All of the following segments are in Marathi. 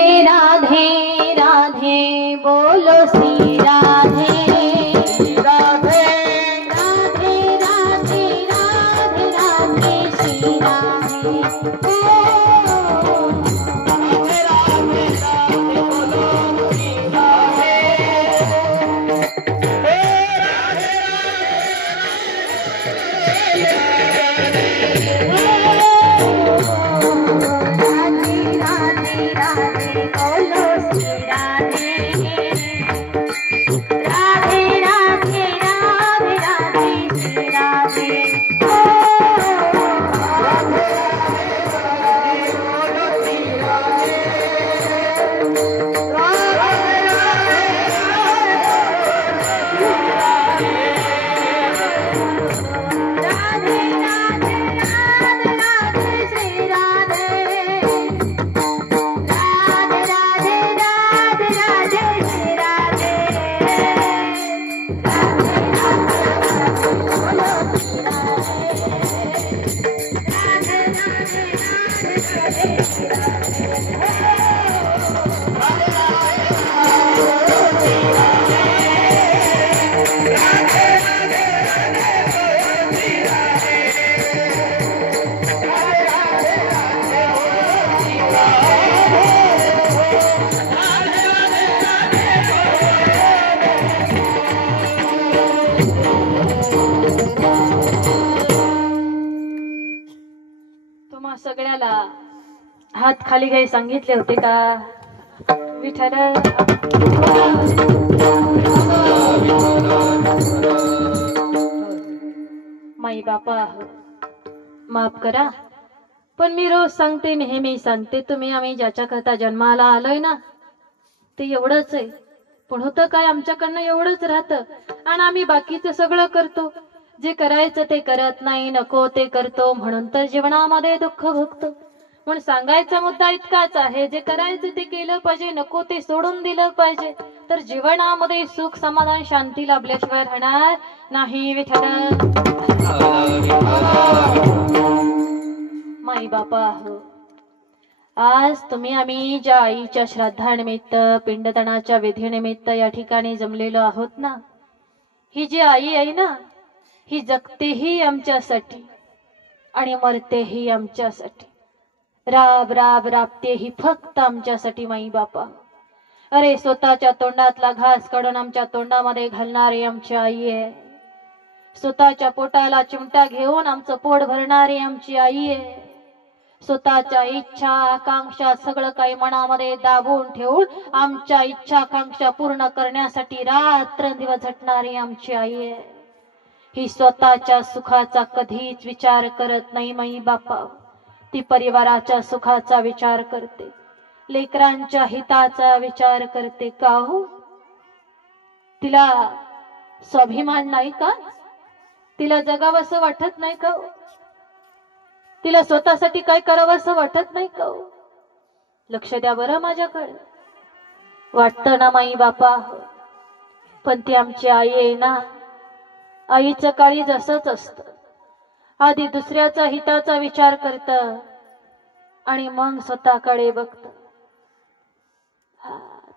राधे राधे बोलो श्री राधे राधे राधे राधे राधे राधे श्री राधे राधे राधे राधे बोलो श्री राधे सगळ्याला हात खाली काही सांगितले होते का विठ्ठल माई बापा माफ करा पण मी रोज सांगते नेहमी सांगते तुम्ही आम्ही ज्याच्या करता जन्माला आलोय ना ते एवढंच आहे पण होतं काय आमच्याकडनं एवढंच राहतं आणि आम्ही बाकीचं सगळं करतो जे करायचं ते करत नाही नको ते करतो म्हणून तर जीवनामध्ये दुःख भोगतो पण सांगायचा मुद्दा इतकाच आहे जे करायचं ते केलं पाहिजे नको ते सोडून दिलं पाहिजे तर जीवनामध्ये सुख समाधान शांती लाभल्याशिवाय राहणार नाही विठ्ठल माई बापा आज तुम्ही आम्ही ज्या आईच्या श्राद्धानिमित्त पिंडदानाच्या विधीनिमित्त या ठिकाणी जमलेलो आहोत ना ही जी आई आहे ना ही जगतेही आमच्यासाठी आणि मरतेही आमच्यासाठी राब राब राबतेही फक्त आमच्यासाठी माई बापा अरे स्वतःच्या तोंडातला घास काढून आमच्या तोंडामध्ये घालणारी आमची आई आहे स्वतःच्या पोटाला चिमटा घेऊन आमचं पोट भरणारी आमची आई आहे स्वतःच्या इच्छा आकांक्षा सगळं काही मनामध्ये दाबून ठेवून आमच्या इच्छा आकांक्षा पूर्ण करण्यासाठी रात्रंदिवस झटणारी आमची आई आहे ही स्वतःच्या सुखाचा कधीच विचार करत नाही माई बापा ती परिवाराच्या सुखाचा विचार करते लेकरांच्या हिताचा विचार करते का हो तिला स्वाभिमान नाही का तिला जगावंसं वाटत नाही का तिला स्वतःसाठी काय करावंसं वाटत नाही का लक्ष द्या बरं माझ्याकडे वाटतं ना माई बापा पण ती आमची आई आहे ना आईचं काळी जसंच असतं आधी दुसऱ्याचा हिताचा विचार करत आणि मग स्वतःकडे बघत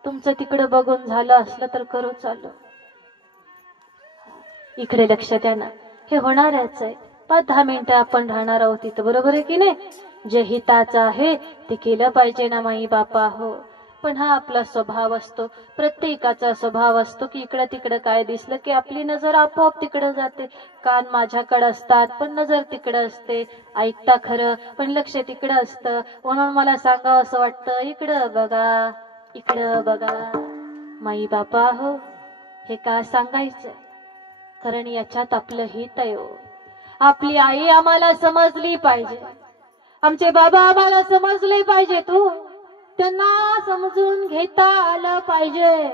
तुमचं तिकडे बघून झालं असलं तर करू चालू इकडे लक्ष द्या ना हे होणारच आहे 5-10 मिनिटं आपण राहणार आहोत तिथं बरोबर आहे की नाही जे हिताचं आहे ते केलं पाहिजे ना माई बापा हो पण हा आपला स्वभाव असतो प्रत्येकाचा स्वभाव असतो की इकडं तिकडं काय दिसलं की आपली नजर आपोआप तिकडं जाते कान माझ्याकडे असतात पण नजर तिकडं असते ऐकता खरं पण लक्ष तिकडं असतं म्हणून मला सांगावं असं वाटतं इकडं बघा माई बापा हो हे का सांगायचं कारण याच्यात आपलं हित आहे आपली आई आम्हाला समजली पाहिजे आमचे बाबा आम्हाला समजले पाहिजे तू त्यांना समजून घेता आलं पाहिजे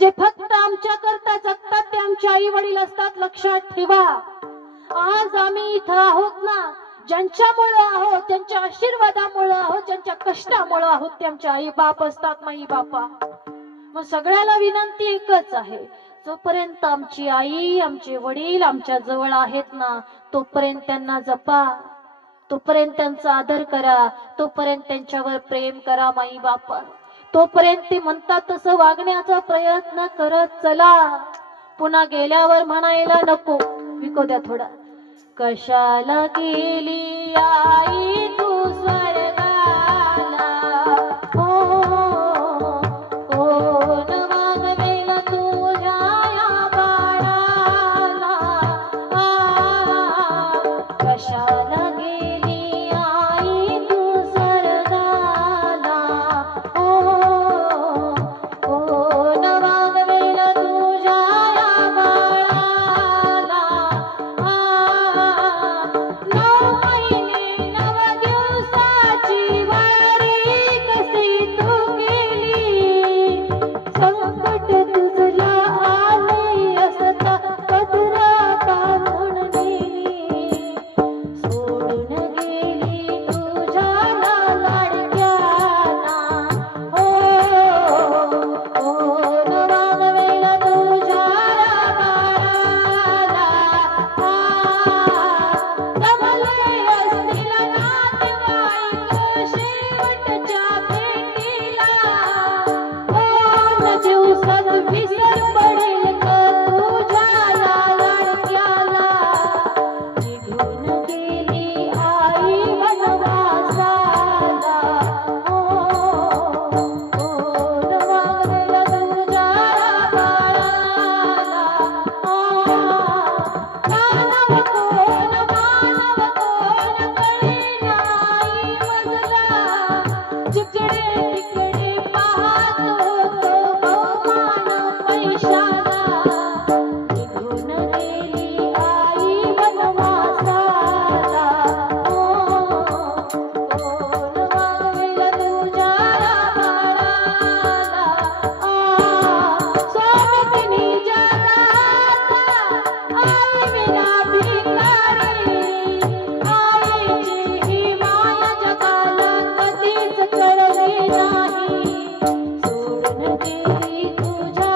जे फक्त आमच्या करता जगतात ते आमचे आई वडील असतात लक्षात ठेवा आज आम्ही इथं आहोत ना ज्यांच्यामुळे आहोत ज्यांच्या आशीर्वादामुळे आहोत ज्यांच्या कष्टामुळे आहोत ते आमचे आई बाप असतात माई बापा मग सगळ्याला विनंती एकच आहे जोपर्यंत आमची आई आमचे वडील आमच्या जवळ आहेत ना तोपर्यंत त्यांना जपा तोपर्यंत त्यांचा आदर करा तोपर्यंत त्यांच्यावर प्रेम करा माई बापा तोपर्यंत ते म्हणतात तसं वागण्याचा प्रयत्न करत चला. पुन्हा गेल्यावर म्हणायला नको. विको द्या थोडा. कशाला गेली आई तू स्वर्गाला, कोण वागवेल तुझ्या या बाळाला. कशाला गेली आई तू स्वर्गाला, कोण वागवेल तुझ्या या बाळाला. 9 महिने 9 दिवसाची वारी कशी तू केली. संकट तुझला आले असता पदरा बांधून नेली. सोडून गेली तुझ्या लाडक्याला, कोण वागवेल तुझ्या बाळाला. जमले असतील नातेवाईक शेवटच्या भेटीला, दोन दिवसात विसर पडेल का तुझ्या लाडक्याला. निघून गेली आई वनवासाला, कोण वागवेल तुझ्या बाळाला. मानव कोण कळेना आई मजला. जिकडे तिकडे पाहतो तो बहुमान पैशाला. निघून गेली आई वनवासाला, कोण वागवेल तुझ्या बाळाला. स्वामिनी जगाचा आई विना भिकारी. आईची ही माया जगाला कधीच कळली नाही. सोडून गेली तुझ्या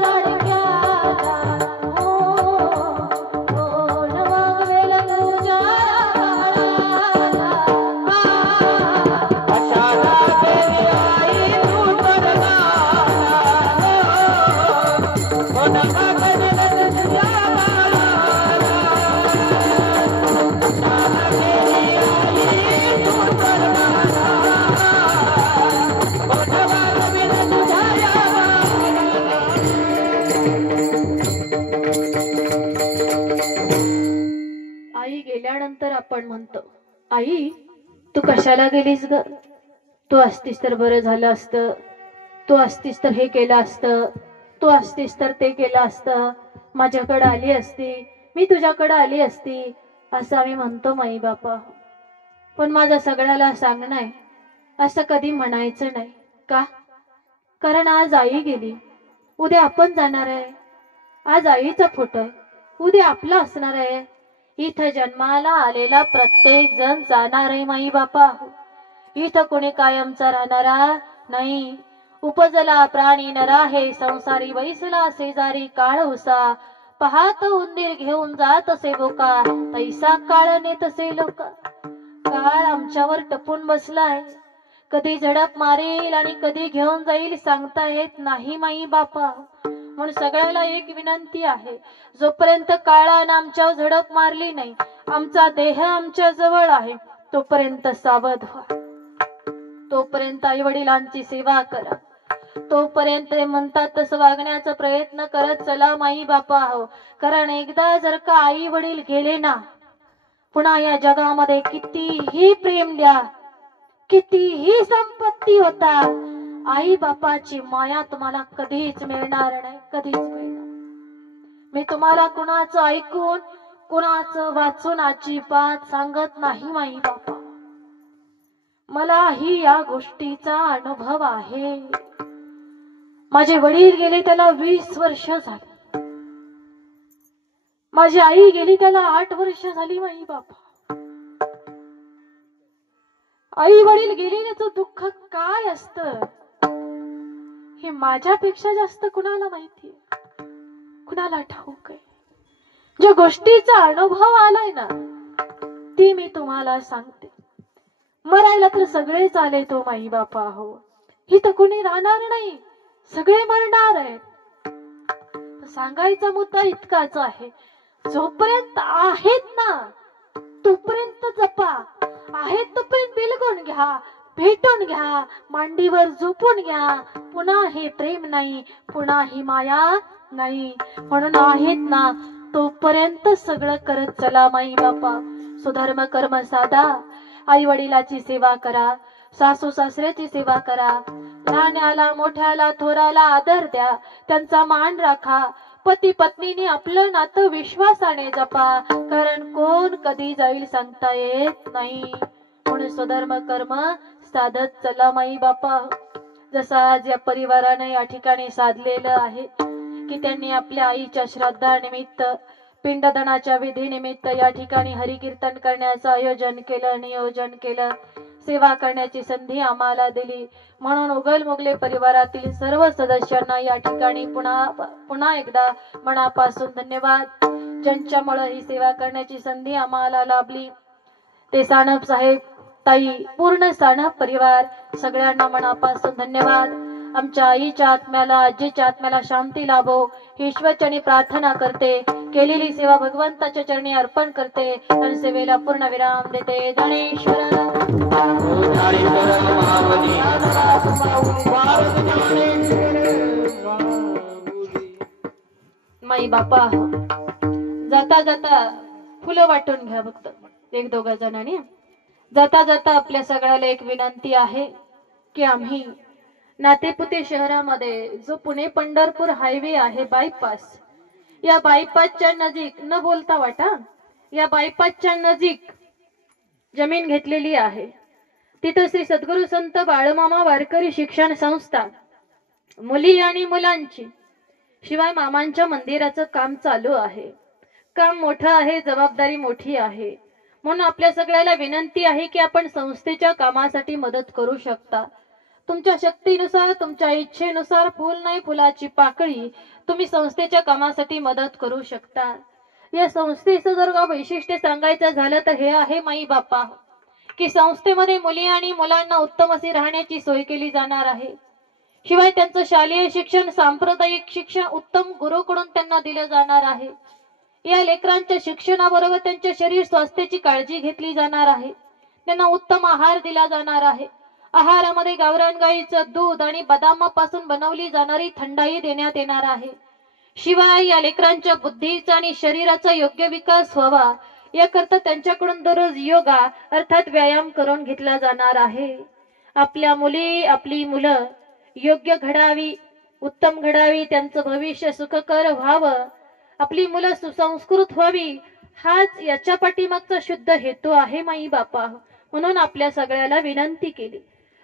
लाडक्याला, कोण वागवेल तुझ्या बाळाला. कशाला गेली आई तू स्वर्गाला, कोण वागवेल तुझ्या बाळाला. कशाला गेली आई तू स्वर्गाला, कोण वागवेल तुझ्या बाळाला. आई गेल्यानंतर आपण म्हणतो, आई तू कशाला गेलीस ग. तू असतीस तर बरं झालं असतं. तू असतीस तर हे केलं असतं. तू असतीस तर ते केलं असतं. माझ्याकडे आली असती, मी तुझ्याकडे आली असती, असं आम्ही म्हणतो माई बापा. पण माझं सगळ्याला सांगणं आहे, असं कधी म्हणायचं नाही. का? कारण आज आई गेली, उद्या आपण जाणार आहे. आज आईचा फोटो आहे, उद्या आपला असणार आहे. इथं जन्माला आलेला प्रत्येक जण जाणार आहे माई बापा. इथं कोणी कायमचा राहणारा नाही. उपजला प्राणी नरा हे संसारी, बैसला शेजारी काळ उसा. पाहत उंदीर घेऊन जात असे बोका, तैसा काळ नेतसे लोक. काळ आमच्यावर टपून बसलाय. कधी झडप मारेल आणि कधी घेऊन जाईल सांगता येत नाही माई बापा. म्हणून सगळ्याला एक विनंती आहे, जोपर्यंत काळानं आमच्यावर झडप मारली नाही, आमचा देह आमच्या जवळ आहे, तोपर्यंत सावध व्हा. तोपर्यंत आई वडिलांची सेवा करा. तोपर्यंत म्हणतात तसं वागण्याचा प्रयत्न करत चला माई बापा हो. कारण एकदा जर का आई वडील गेले ना, पुन्हा या जगामध्ये कितीही प्रेम द्या, कितीही संपत्ती होता, आई बापाची माया तुम्हाला कधीच मिळणार नाही. कधीच मिळणार. मी तुम्हाला कुणाचं ऐकून कुणाचं वाचून अजिबात सांगत नाही माई बापा. मलाही या गोष्टीचा अनुभव आहे. माझे वडील गेले त्याला 20 वर्ष झाली. माझी आई गेली त्याला 8 वर्ष झाली माई बापा. आई वडील गेली त्याचं दुःख काय असतं हे माझ्यापेक्षा जास्त कुणाला माहिती, कुणाला ठाऊक आहे. ज्या गोष्टीचा अनुभव आलाय ना, ती मी तुम्हाला सांगते. मरायला तर सगळेच आले तो माई बापा हो. ही तर कोणी राहणार नाही, सगळे मरणार आहेत. सांगायचा मुद्दा इतकाच आहे, जोपर्यंत आहेत ना तोपर्यंत जपा, आहेत तोपर्यंत बिलगून घ्या, भेटून घ्या, मांडीवर झोपून घ्या. पुन्हा हे प्रेम नाही, पुन्हा ही माया नाही. म्हणून आहेत ना तोपर्यंत सगळं करत चला माई बापा. सुधर्म कर्म साधा, आई वडिलाची सेवा करा, सासू सासऱ्याची सेवा करा, लहान्याला मोठ्याला थोराला आदर द्या, त्यांचा मान राखा. पती पत्नीने आपलं नातं विश्वासाने जपा, कारण कोण कधी जाईल सांगता येत नाही. म्हणून स्वधर्म कर्म साधत चला माई बापा. जसं आज या परिवाराने या ठिकाणी साधलेलं आहे की त्यांनी आपल्या आईच्या श्राद्धानिमित्त पिंडदानाच्या विधीनिमित्त या ठिकाणी हरिकीर्तन करण्याचं आयोजन केलं, नियोजन केलं, सेवा करण्याची संधी आम्हाला दिली. म्हणून उगल मुगले परिवारातील सर्व सदस्यांना या ठिकाणी पुन्हा एकदा मनापासून धन्यवाद. ज्यांच्यामुळे ही सेवा करण्याची संधी आम्हाला लाभली ते सानप साहेब, ताई, पूर्ण सानप परिवार, सगळ्यांना मनापासून धन्यवाद. आमच्या आईच्या आत्म्याला, आजीच्या आत्म्याला शांती लाभो ही ईश्वरचरणी प्रार्थना करते. केलेली सेवा भगवंताच्या चरणी अर्पण करते आणि सेवेला पूर्ण विराम देते. ज्ञानेश्वर माई बापा, जाता जाता फुलं वाटून घ्या फक्त एक दोघा जणांनी. जाता जाता आपल्या सगळ्याला एक विनंती आहे की आम्ही नातेपुते शहरामध्ये जो पुणे पंढरपूर हायवे आहे बायपास, या बायपासच्या नजीक न बोलता वाटा, या बायपासच्या नजीक जमीन घेतलेली आहे. तिथं श्री सद्गुरु संत बाळमामा वारकरी शिक्षण संस्था, मुली आणि मुलांची, शिवाय मामांच्या मंदिराचं काम चालू आहे. काम मोठं आहे, जबाबदारी मोठी आहे. म्हणून आपल्या सगळ्याला विनंती आहे की आपण संस्थेच्या कामासाठी मदत करू शकता. तुमच्या शक्तीनुसार, तुमच्या इच्छेनुसार, फुल नाही फुलाची पाकळी तुम्ही संस्थेच्या कामासाठी मदत करू शकता. या संस्थेचं जर का वैशिष्ट्य सांगायचं झालं तर हे आहे माई बापा की संस्थेमध्ये मुली आणि मुलांना उत्तम अशी राहण्याची सोय केली जाणार आहे. शिवाय त्यांचं शालेय शिक्षण, सांप्रदायिक शिक्षण उत्तम गुरुकडून त्यांना दिलं जाणार आहे. या लेकरांच्या शिक्षणाबरोबर त्यांच्या शरीर स्वास्थ्याची काळजी घेतली जाणार आहे. त्यांना उत्तम आहार दिला जाणार आहे. आहारामध्ये गावरान गाईचं दूध आणि बदामापासून बनवली जाणारी थंडाई देण्यात येणार आहे. शिवाय या लेकरांच्या बुद्धीचा आणि शरीराचा योग्य विकास व्हावा याकरता त्यांच्याकडून दररोज योगा अर्थात व्यायाम करून घेतला जाणार आहे. आपल्या मुली, आपली मुलं योग्य घडावी, उत्तम घडावी, त्यांचं भविष्य सुखकर व्हावं, आपली मुलं सुसंस्कृत व्हावी, हाच याच्या पाठीमागचा शुद्ध हेतू आहे माई बापा. म्हणून आपल्या सगळ्याला विनंती केली,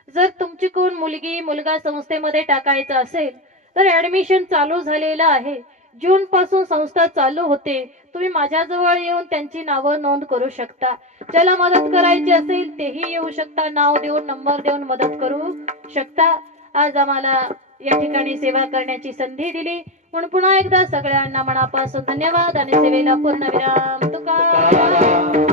जर तुमची कोण मुलगी मुलगा संस्थेमध्ये टाकायचा असेल तर ऍडमिशन चालू झालेलं आहे. जून पासून संस्था चालू होते. तुम्ही माझ्याजवळ येऊन त्यांची नावं नोंद करू शकता. ज्याला मदत करायची असेल तेही येऊ शकता, नाव देऊन नंबर देऊन मदत करू शकता. आज आम्हाला या ठिकाणी सेवा करण्याची संधी दिली म्हणून पुन्हा एकदा सगळ्यांना मनापासून धन्यवाद आणि सेवेला पूर्ण विराम. तुकाराम.